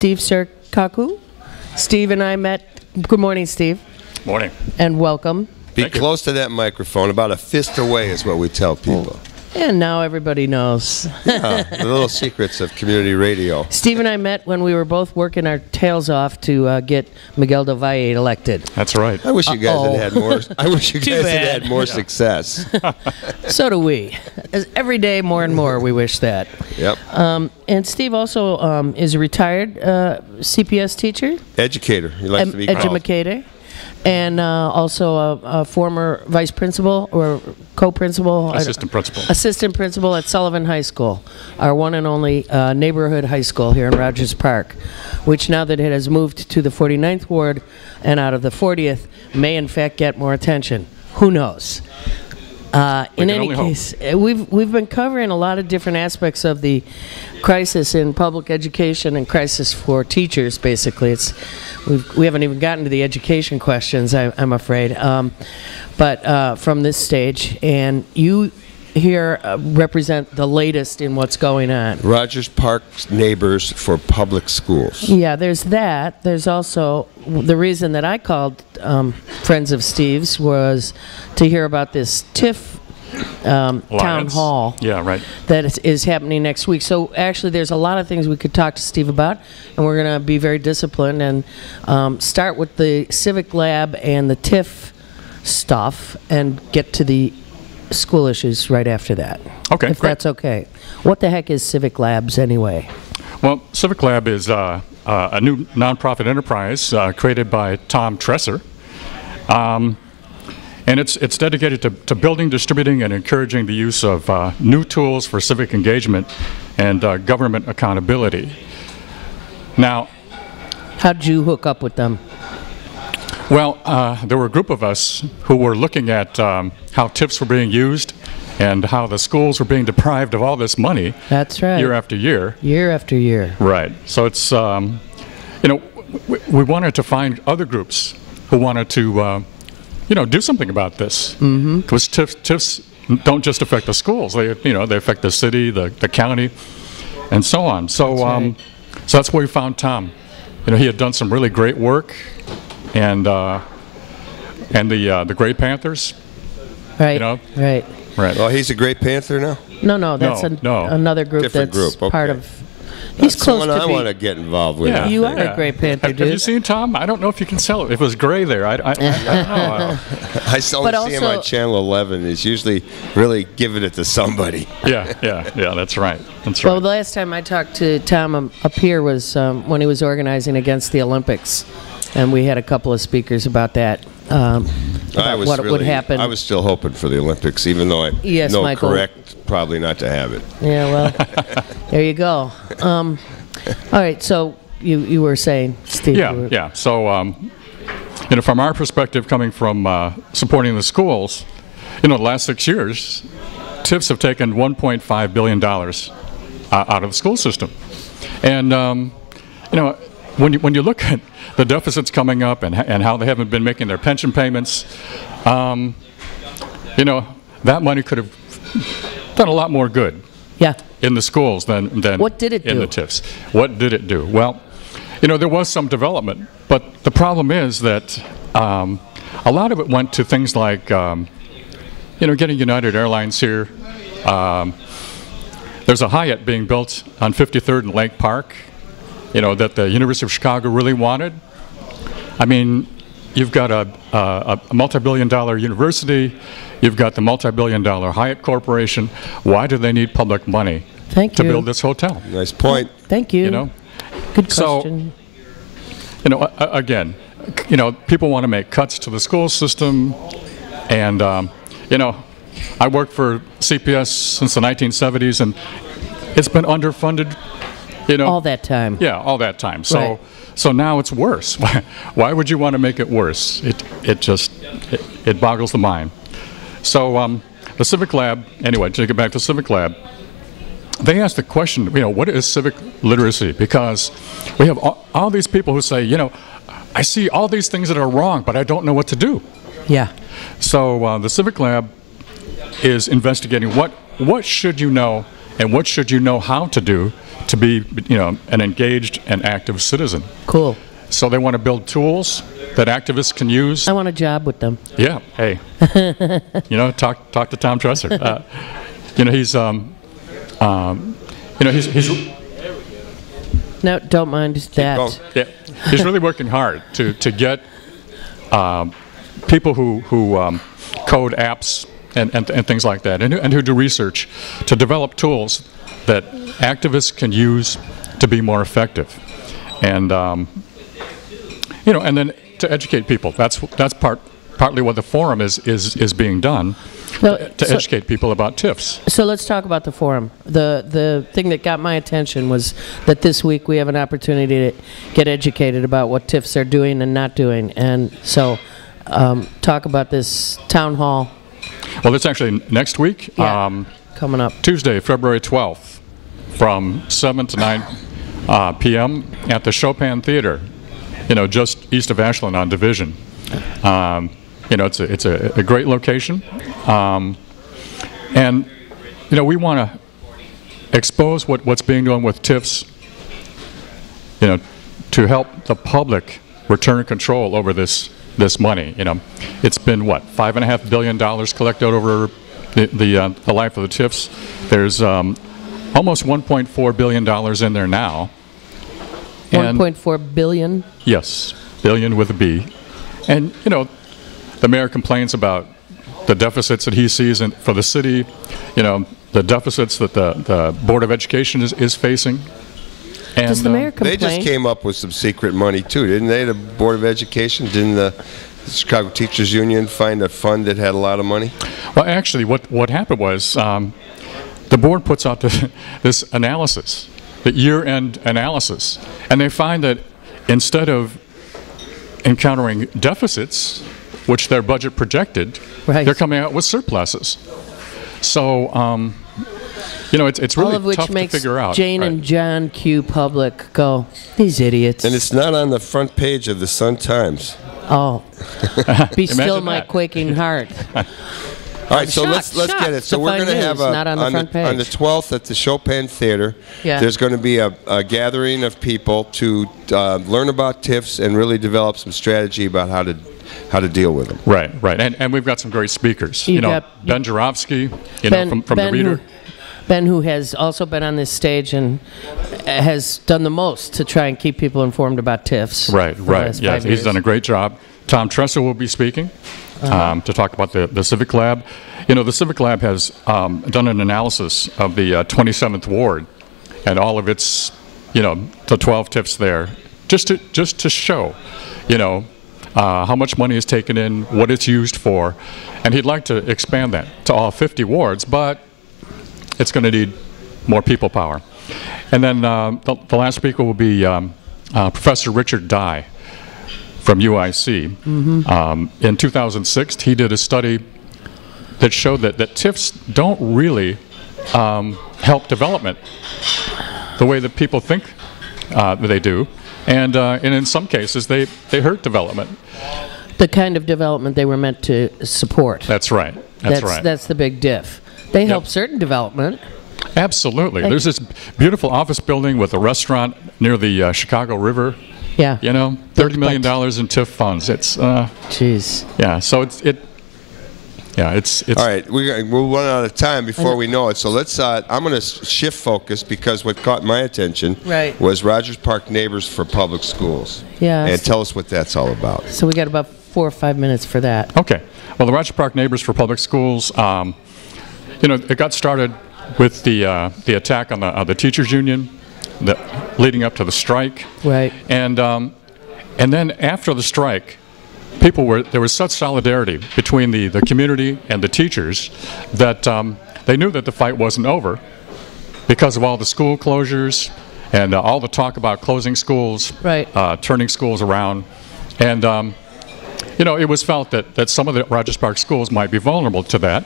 Steve Serikaku. Steve and I met. Good morning, Steve. Morning. And welcome. Be close to that microphone. About a fist away is what we tell people. And now everybody knows. Yeah, the little secrets of community radio. Steve and I met when we were both working our tails off to get Miguel del Valle elected. That's right. I wish you guys had had more. I wish you guys bad. had had more success. So do we. Every day, more and more, we wish that. Yep. And Steve also is a retired CPS teacher. Educator. He likes to be called. Educator. And also a former vice principal or co-principal. Assistant principal. Assistant principal at Sullivan High School, our one and only neighborhood high school here in Rogers Park, which now that it has moved to the 49th Ward and out of the 40th, may in fact get more attention. Who knows? In any case, we've been covering a lot of different aspects of the crisis in public education and crisis for teachers. Basically, we haven't even gotten to the education questions, I'm afraid. But from this stage, and you here represent the latest in what's going on. Rogers Park's Neighbors for Public Schools. Yeah, there's that. There's also the reason that I called Friends of Steve's was to hear about this TIF town hall. Yeah, right. That is happening next week. So actually, there's a lot of things we could talk to Steve about, and we're going to be very disciplined and start with the Civic Lab and the TIF stuff, and get to the school issues right after that. Okay, if great. That's okay. What the heck is Civic Labs anyway? Well, Civic Lab is a new nonprofit enterprise created by Tom Tresser. And it's dedicated to building, distributing, and encouraging the use of new tools for civic engagement and government accountability. Now, how did you hook up with them? Well, there were a group of us who were looking at how TIFs were being used and how the schools were being deprived of all this money. That's right. Year after year. Year after year. Right. So it's, we wanted to find other groups who wanted to, do something about this. Because TIFs don't just affect the schools. They affect the city, the county, and so on. So, so that's where we found Tom. He had done some really great work. And the Gray Panthers, right? Right. Well, he's a Gray Panther now. No, that's another group. Different that's group. Okay. Part of. That's He's close the one to I want to get involved with. Yeah, you are a Gray Panther, dude. Have you seen Tom? I don't know if you can sell it. If it was gray there, I don't know. I only see him on Channel 11. He's usually really giving it to somebody. Yeah, that's right. That's right. Well, right. the last time I talked to Tom up here was when he was organizing against the Olympics. And we had a couple of speakers about that, about what would happen. I was still hoping for the Olympics, even though I know Michael. correct probably not to have it. Yeah, well, there you go. All right, so you were saying, Steve. Yeah. So, from our perspective, coming from supporting the schools, the last 6 years, TIFs have taken $1.5 billion out of the school system. And, when you look at the deficits coming up and how they haven't been making their pension payments, that money could have done a lot more good in the schools than what did it do? In the TIFs. What did it do? Well, there was some development, but the problem is that a lot of it went to things like, getting United Airlines here. There's a Hyatt being built on 53rd and Lake Park, that the University of Chicago really wanted. I mean, you've got a multi-billion-dollar university, you've got the multi-billion-dollar Hyatt Corporation. Why do they need public money to build this hotel? Nice point. Thank you. Good question. So, again, people want to make cuts to the school system, and I worked for CPS since the 1970s, and it's been underfunded. All that time. Yeah, all that time. So, right. So now it's worse. Why would you want to make it worse? It boggles the mind. So the Civic Lab, anyway, to get back to Civic Lab, they asked the question, what is civic literacy? Because we have all these people who say, I see all these things that are wrong, but I don't know what to do. Yeah. So the Civic Lab is investigating what should you know and what should you know how to do to be, an engaged and active citizen. Cool. So they want to build tools that activists can use. I want a job with them. Yeah. Hey. Talk to Tom Tresser. He's. No, don't mind that. Yeah, he's really working hard to get people who code apps and things like that, and who do research to develop tools that activists can use to be more effective, and and then to educate people. That's partly what the forum is being done. To educate people about TIFs. So let's talk about the forum. The thing that got my attention was that this week we have an opportunity to get educated about what TIFs are doing and not doing. And so talk about this town hall. Well, it's actually next week. Yeah, coming up. Tuesday, February 12th, from 7 to 9 p.m. at the Chopin Theater, just east of Ashland on Division. It's a great location, and we want to expose what's being done with TIFs, to help the public return control over this money. It's been what, $5.5 billion collected over the life of the TIFs. There's almost $1.4 billion in there now. 1.4 billion. Yes, billion with a B, and the mayor complains about the deficits that he sees for the city, the deficits that the Board of Education is facing. And, does the mayor complain? They just came up with some secret money too, didn't they? The Board of Education, didn't the Chicago Teachers Union find a fund that had a lot of money? Well, actually, what happened was the board puts out this analysis, the year-end analysis, and they find that instead of encountering deficits, which their budget projected, right, they're coming out with surpluses. So, it's really all of which tough makes to figure out. Jane and John Q. Public go, these idiots. And it's not on the front page of the Sun-Times. Oh, be still Imagine my that. quaking heart. All right, so shocked, let's get it. So to we're find going to have news, not on the front page. on the 12th at the Chopin Theater. Yeah. There's going to be a gathering of people to learn about TIFs and really develop some strategy about how to deal with them. Right. And we've got some great speakers. Ben Jarofsky, from the Reader. Ben, who has also been on this stage and has done the most to try and keep people informed about TIFs. Right. Yeah, he's done a great job. Tom Tresser will be speaking to talk about the Civic Lab. The Civic Lab has done an analysis of the 27th Ward and all of its, the 12 TIFs there, just to show, how much money is taken in, what it's used for, and he'd like to expand that to all 50 wards, but it's going to need more people power. And then the last speaker will be Professor Richard Dye from UIC. Mm-hmm. In 2006, he did a study that showed that TIFs don't really help development the way that people think they do. And in some cases, they hurt development. The kind of development they were meant to support. That's right. That's right. That's the big diff. They help certain development. Absolutely. There's this beautiful office building with a restaurant near the Chicago River. Yeah. $30 million in TIF funds. It's jeez. Yeah. So it's. All right, we'll run out of time before we know it. So let's. I'm going to shift focus because what caught my attention was Rogers Park Neighbors for Public Schools. Yeah. And tell us what that's all about. So we got about 4 or 5 minutes for that. Okay. Well, the Rogers Park Neighbors for Public Schools. It got started with the attack on the teachers union, leading up to the strike. Right. And then after the strike, there was such solidarity between the community and the teachers that they knew that the fight wasn't over because of all the school closures and all the talk about closing schools, turning schools around. And, it was felt that some of the Rogers Park schools might be vulnerable to that.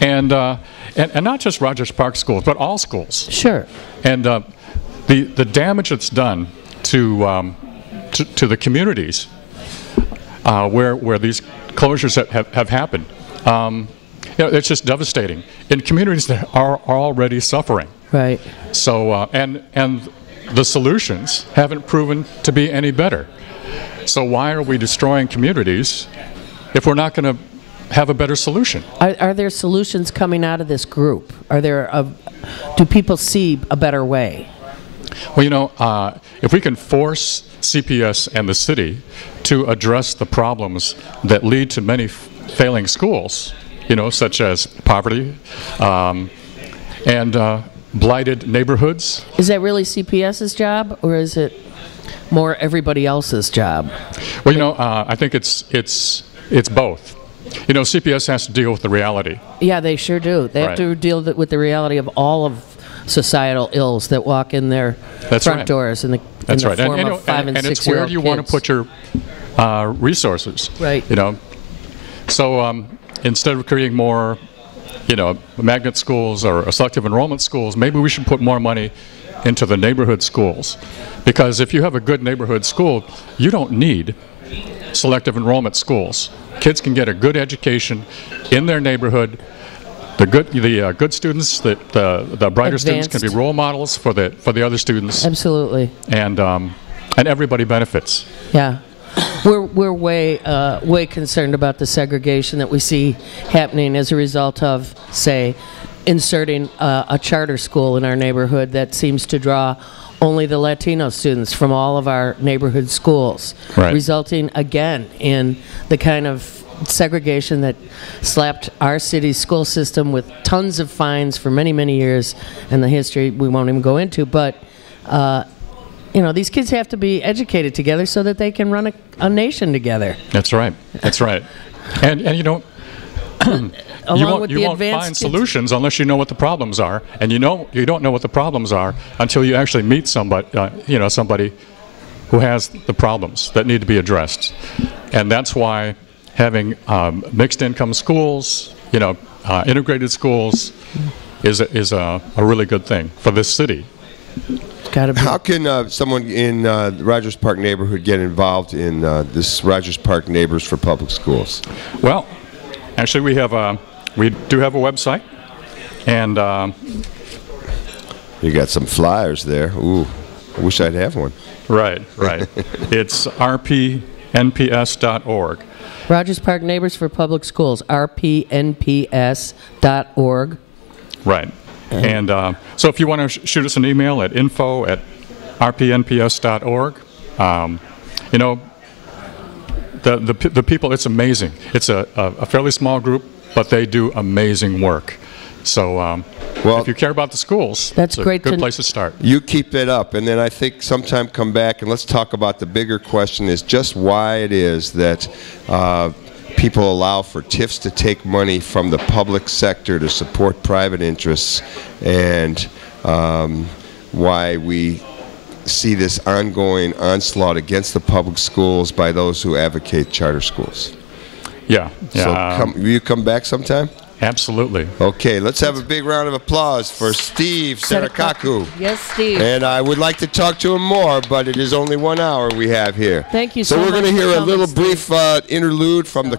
And not just Rogers Park schools, but all schools. Sure. And the damage that's done to the communities where these closures have happened, it's just devastating in communities that are already suffering. Right. So, and the solutions haven't proven to be any better. So why are we destroying communities if we're not going to have a better solution? Are there solutions coming out of this group? Do people see a better way? Well, you know, if we can force CPS and the city to address the problems that lead to many failing schools, you know, such as poverty and blighted neighborhoods. Is that really CPS's job, or is it more everybody else's job? Well, you know, I think it's both. You know, CPS has to deal with the reality. Yeah, they sure do. They have to deal with the reality of all of societal ills that walk in their front doors in the form of 5 and 6-year-old kids. And it's where you want to put your resources. Right. You know, so instead of creating more, you know, magnet schools or selective enrollment schools, maybe we should put more money into the neighborhood schools. Because if you have a good neighborhood school, you don't need selective enrollment schools. Kids can get a good education in their neighborhood. The good students, the brighter students can be role models for the other students. Absolutely. And everybody benefits. Yeah. We're way concerned about the segregation that we see happening as a result of, say, inserting a charter school in our neighborhood that seems to draw only the Latino students from all of our neighborhood schools, resulting again in the kind of segregation that slapped our city's school system with tons of fines for many, many years, and the history we won't even go into. But you know, these kids have to be educated together so that they can run a nation together. That's right. That's right. And you know, you won't find solutions unless you know what the problems are, and you don't know what the problems are until you actually meet somebody, you know, somebody who has the problems that need to be addressed. And that's why having mixed income schools, you know, integrated schools is a really good thing for this city. How can someone in the Rogers Park neighborhood get involved in this Rogers Park Neighbors for Public Schools? Well, actually, we do have a website, and you got some flyers there. Ooh, I wish I'd have one. Right. It's rpnps.org. Rogers Park Neighbors for Public Schools, rpnps.org. Right. And so if you want to shoot us an email at info@rpnps.org, you know, the people, it's amazing. It's a fairly small group, but they do amazing work. So well, if you care about the schools, that's it's a good place to start. You keep it up, and then I think sometime come back and let's talk about the bigger question is just why it is that people allow for TIFs to take money from the public sector to support private interests, and why we see this ongoing onslaught against the public schools by those who advocate charter schools. Yeah. So will you come back sometime? Absolutely. Okay, let's have a big round of applause for Steve Serikaku. Yes, Steve. And I would like to talk to him more, but it is only 1 hour we have here. Thank you so much. So we're going to hear a little brief interlude from the